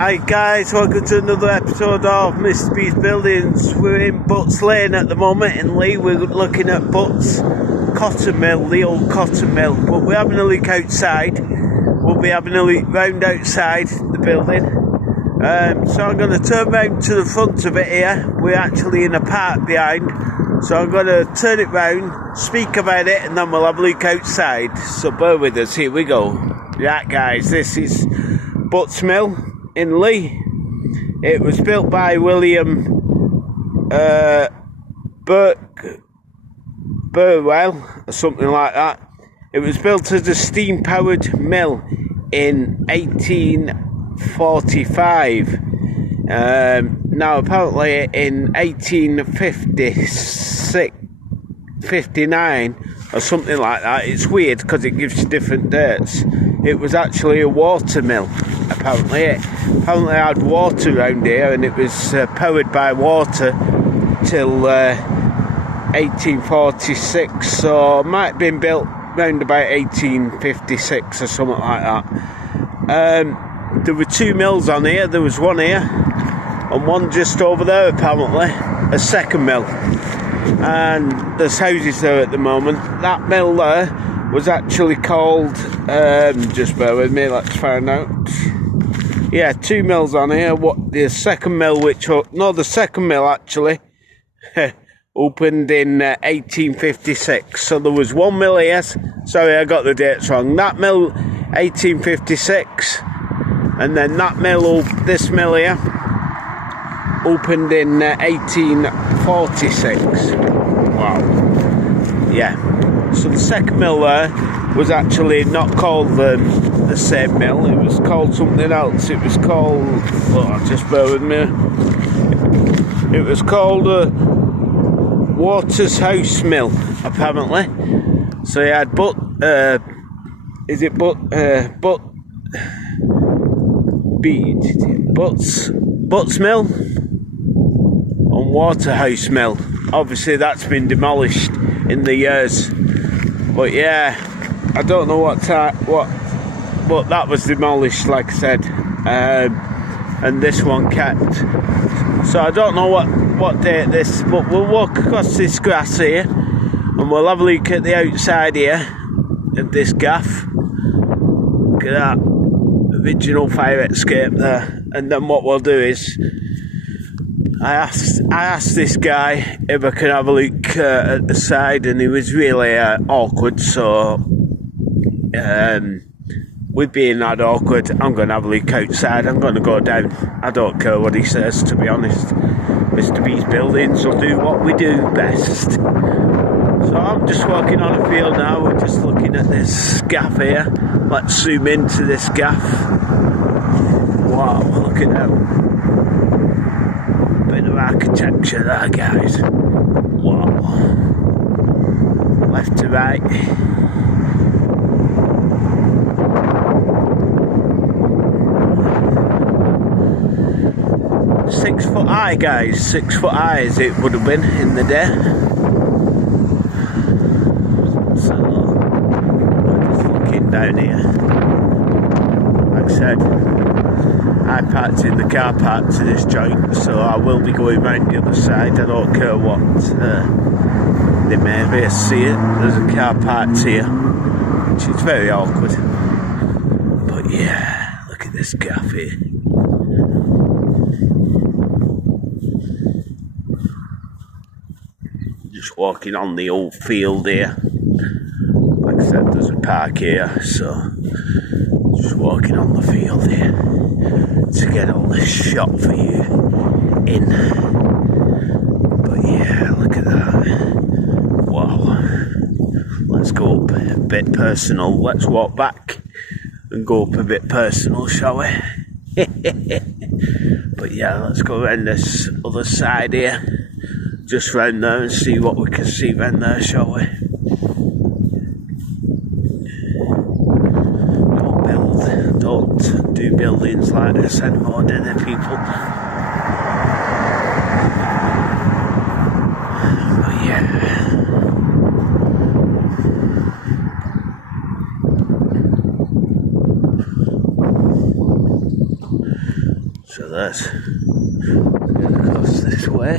Hi guys, welcome to another episode of Mr. Beast Buildings. We're in Butts Lane at the moment in Leigh. We're looking at Butts cotton mill, the old cotton mill. But we're having a look outside. We'll be having a look round outside the building. So I'm going to turn round to the front of it here. We're actually in a park behind. So I'm going to turn it round, speak about it, and then we'll have a look outside. So bear with us, here we go. Right guys, this is Butts Mill in Leigh. It was built by William Burwell or something like that. It was built as a steam powered mill in 1845. Now apparently in 1859 or something like that. It's weird because it gives you different dates. It was actually a water mill. Apparently it had water around here, and it was powered by water till 1846, so it might have been built round about 1856 or something like that. There were two mills on here. There was one here and one just over there, apparently a second mill, and there's houses there at the moment. That mill there was actually called, just bear with me, let's find out. Yeah, two mills on here. What the second mill, the second mill actually opened in 1856. So there was one mill here. Sorry, I got the dates wrong. That mill 1856, and then that mill, this mill here, opened in 1846. Wow. Yeah. So the second mill there was actually not called the same mill. It was called something else. It was called, just bear with me. It was called Waters House Mill, apparently. So you had Butts Mill and Waterhouse Mill. Obviously that's been demolished in the years. But yeah, I don't know what but that was demolished, like I said, and this one kept. So I don't know what date this, but we'll walk across this grass here, and we'll have a look at the outside here of this gaff. Look at that original fire escape there. And then what we'll do is, I asked this guy if I could have a look at the side, and he was really awkward, so with being that awkward, I'm going to have a look outside. I'm going to go down. I don't care what he says, to be honest. Mr. Beast Buildings will do what we do best. So I'm just walking on a field now. We're just looking at this gaff here. Let's zoom into this gaff. Wow, look at that. Bit of architecture there, guys. Wow. Left to right. 6 foot high, guys. 6 foot high as it would have been in the day. So we're just looking down here. Like I said, I parked in the car park to this joint, so I will be going round the other side. I don't care what they may be see it. There's a car parked here, which is very awkward. But yeah, look at this gaff here. Just walking on the old field here. Like I said, there's a park here, so just walking on the field here to get all this shot for you in. But yeah, look at that. Wow. Let's go up a bit personal. Let's walk back and go up a bit personal, shall we? But yeah, let's go around this other side here. Just round there and see what we can see round there, shall we? Don't do buildings like this anymore, do they, people? But yeah. So that's across this way.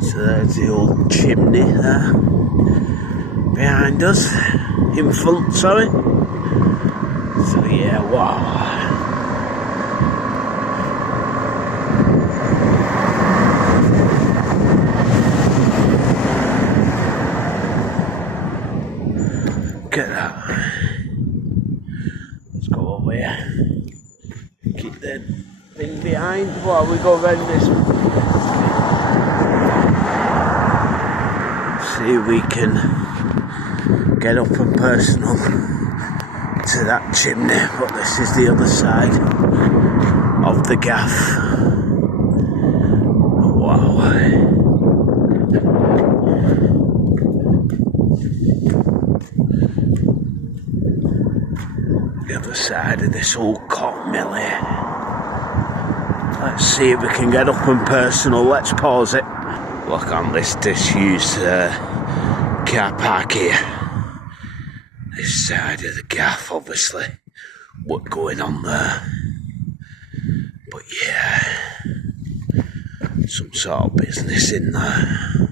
So there's the old chimney there behind us, in front, sorry. So yeah, wow. Look at that. Let's go over here. Keep the thing behind while we go around this. See if we can get up and personal to that chimney, but this is the other side of the gaff. Wow. The other side of this old cotton mill here. Let's see if we can get up and personal. Let's pause it. Look on this disused car park here. This side of the gaff, obviously. What's going on there? But yeah, some sort of business in there.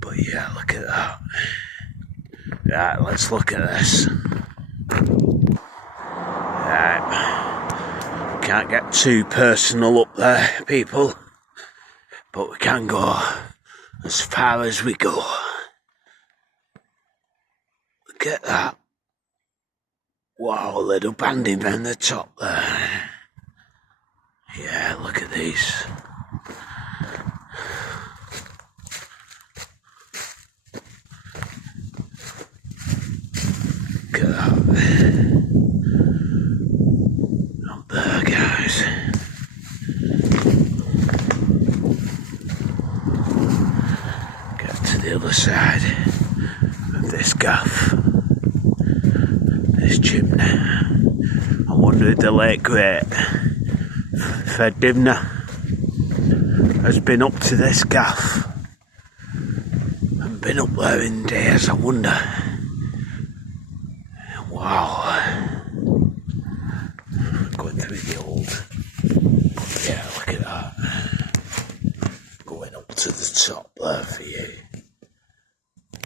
But yeah, look at that. Right, let's look at this. Right, can't get too personal up there, people. But we can go as far as we go. Look at that. Wow, little banding round the top there. Yeah, look at these. Look at that. Up there, guys. Get to the other side of this gaff. This chimney. I wonder if the late great Fred Divner has been up to this gaff and been up there in days, I wonder. Wow. Going through the old. Yeah, look at that. Going up to the top there for you.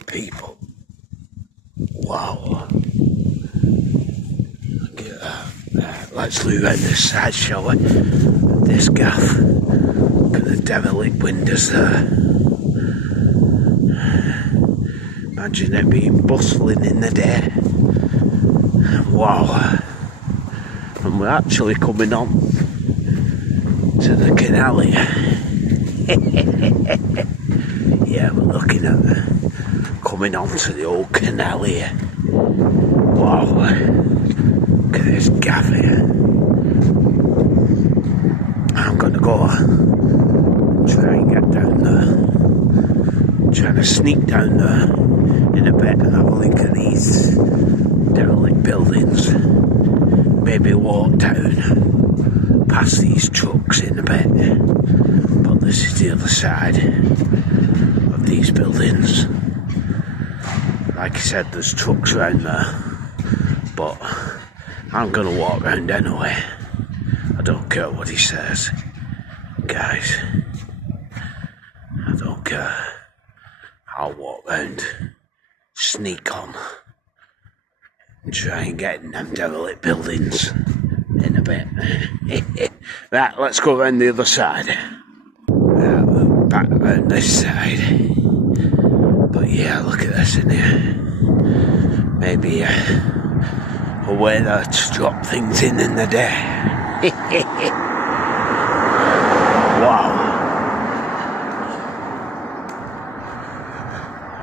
People. Wow. Look at that. Right, let's look around this side, shall we? This gaff. Look at the derelict windows there. Imagine it being bustling in the day. Wow. And we're actually coming on to the canal here. Yeah, we're looking at coming on to the old canal here. Wow. Look at this gaff here. I'm gonna go and try and get down there. Trying to sneak down there in a bit and have a look at these derelict buildings. Maybe walk down past these trucks in a bit. But this is the other side of these buildings. Like I said, there's trucks around there. But I'm gonna walk round anyway. I don't care what he says. Guys, I don't care. I'll walk round, sneak on, and try and get in them derelict buildings in a bit. Right, let's go around the other side. Right, we're back around this side. But yeah, look at this in here. Maybe a way there to drop things in the day. Wow.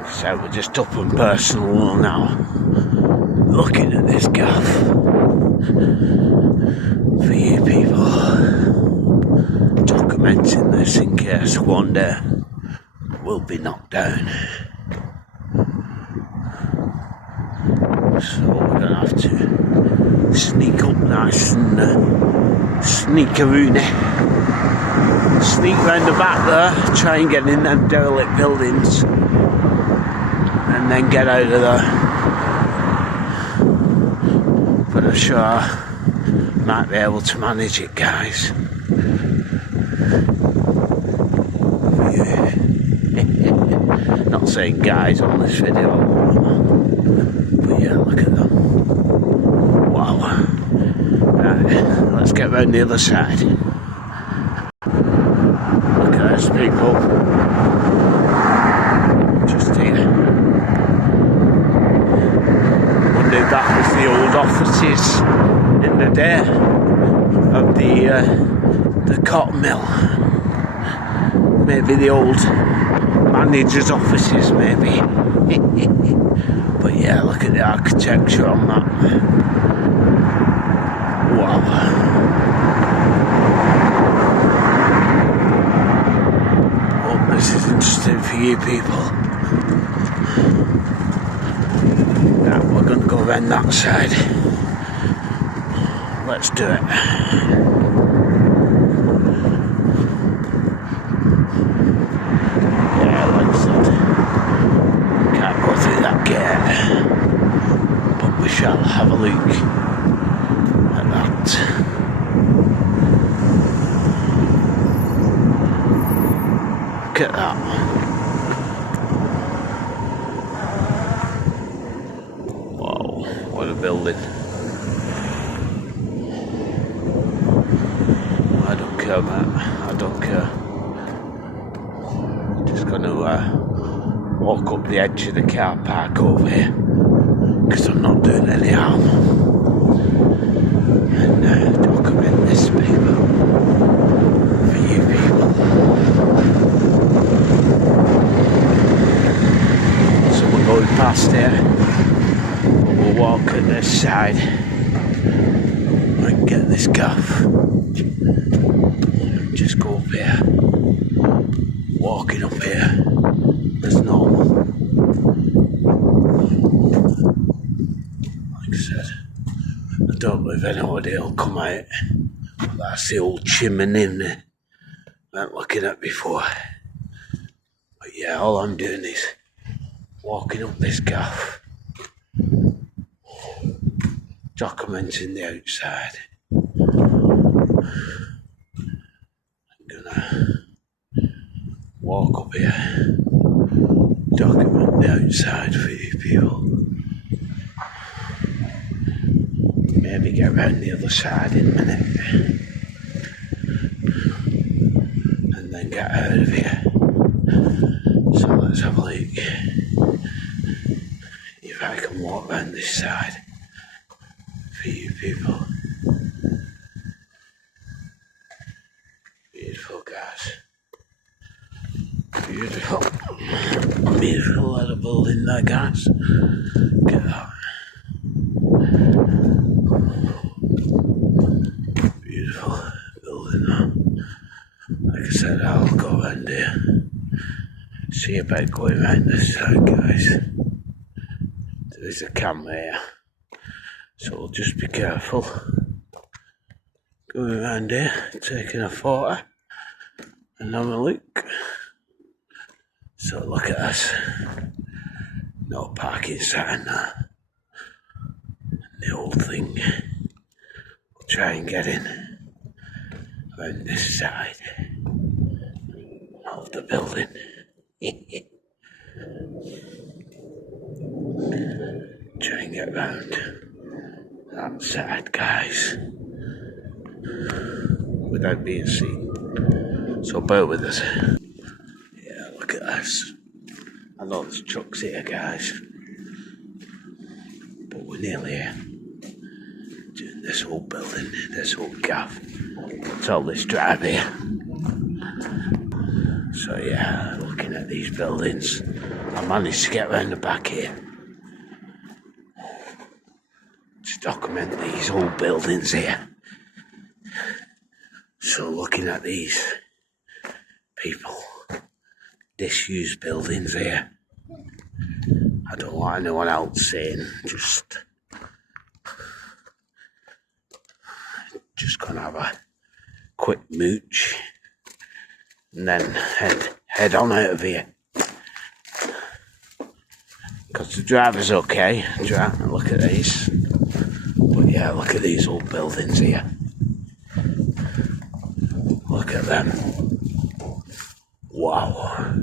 So we're just up and personal now, looking at this gaff for you people, documenting this in case one day we'll be knocked down. So we're gonna have to sneak up nice and sneakeroony, sneak round the back there, try and get in them derelict buildings. And then get out of there. But I'm sure might be able to manage it, guys. Not saying guys on this video, but yeah, look at them. Wow. Right, let's get round the other side. Look at those people. Just here. Wonder if that was the old offices in the day of the cotton mill. Maybe the old manager's offices, maybe. But yeah, look at the architecture on that. Wow. Hope this is interesting for you people. Now we're going to go around that side. Let's do it. But we shall have a look at that. Look at that. Wow, what a building. I don't care, man. I don't care. Just gonna walk up the edge of the car park over here, because I'm not doing any harm, and document this, people, for you people. So we're going past here, we'll walk at this side and get this gaff. Just go up here, walking up here as normal. Like I said, I don't know if anybody will come out. That's the old chimney I went looking at before. But yeah, all I'm doing is walking up this gaff, documenting the outside. I'm gonna walk up here, document the outside for you people. Maybe get round the other side in a minute. And then get out of here. So let's have a look. If I can walk round this side for you people. Beautiful, guys. Beautiful. Beautiful little building there, guys. Look at that. Beautiful building there. Like I said, I'll go around here. See about going around this side, guys. There is a camera here, so we'll just be careful. Going around here, taking a photo and have a look. So look at us. No parking sign there. The old thing. We'll try and get in around this side of the building. Try and get round that side, guys, without being seen. So bear with us. Yeah, look at us. I know there's trucks here, guys, but we're nearly here. Doing this whole building, this whole gaff. It's all this drive here. So yeah, looking at these buildings, I managed to get round the back here to document these old buildings here. So looking at these people, disused buildings here, I don't want anyone else saying, just gonna have a quick mooch and then head on out of here, because the driver's okay. Look at these, but yeah. yeah, look at these old buildings here. Look at them. Wow.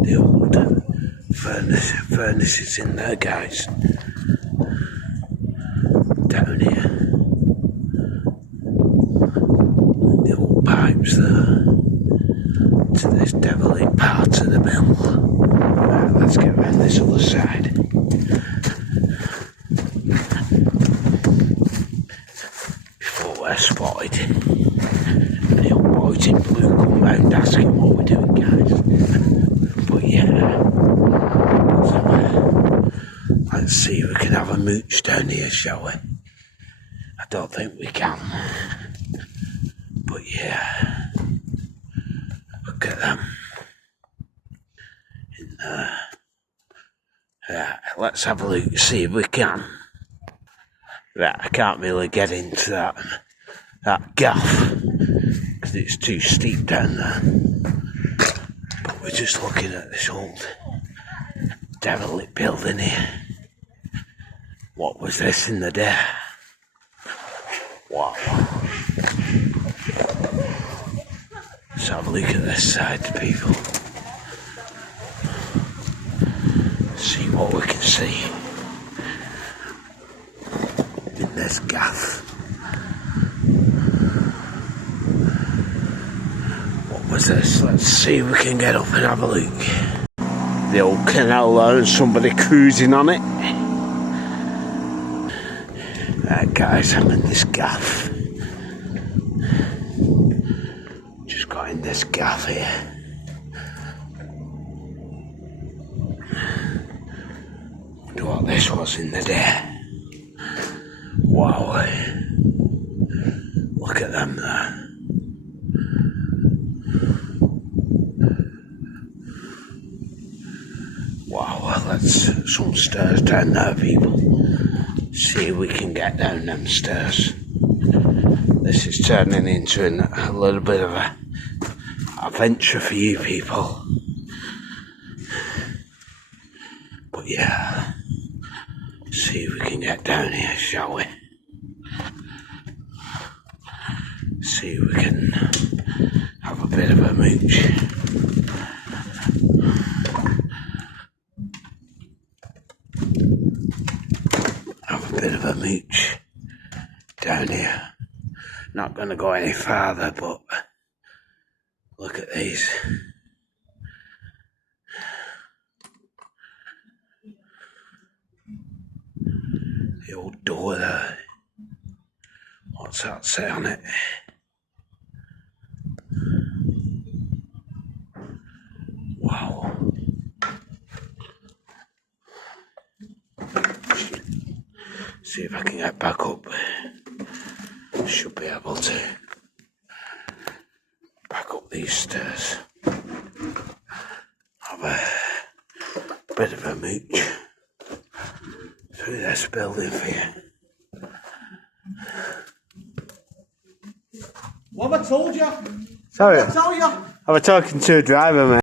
The old furnaces in there, guys. Down here. The old pipes there. To this devilly part of the mill. Right, let's get around this other side. Before we're spotted. The old boys in blue come round asking what we're doing, guys. But yeah. Let's see if we can have a mooch down here, shall we? I don't think we can. But yeah. Look at them. In there. Right, let's have a look, see if we can. Right, I can't really get into that gaff because it's too steep down there. But we're just looking at this old derelict building here. What was this in the day? Wow. Let's have a look at this side, people. See what we can see in this gaff. What was this? Let's see if we can get up and have a look. The old canal there and somebody cruising on it. Right, guys, I'm in this gaff. Just got in this gaff here. Wonder what this was in the day. Wow. Look at them there. Wow, that's some stairs down there, people. See if we can get down them stairs. This is turning into a little bit of a adventure for you people. But yeah, see if we can get down here, shall we? See if we can have a bit of a mooch. Have a bit of a mooch down here. Not going to go any farther, but look at these. The old door there. What's that say on it? Wow. See if I can get back up. Should be able to back up these stairs. Have a bit of a mooch through this building for you. What have I told you? Sorry, What have I told you? I was talking to a driver, mate.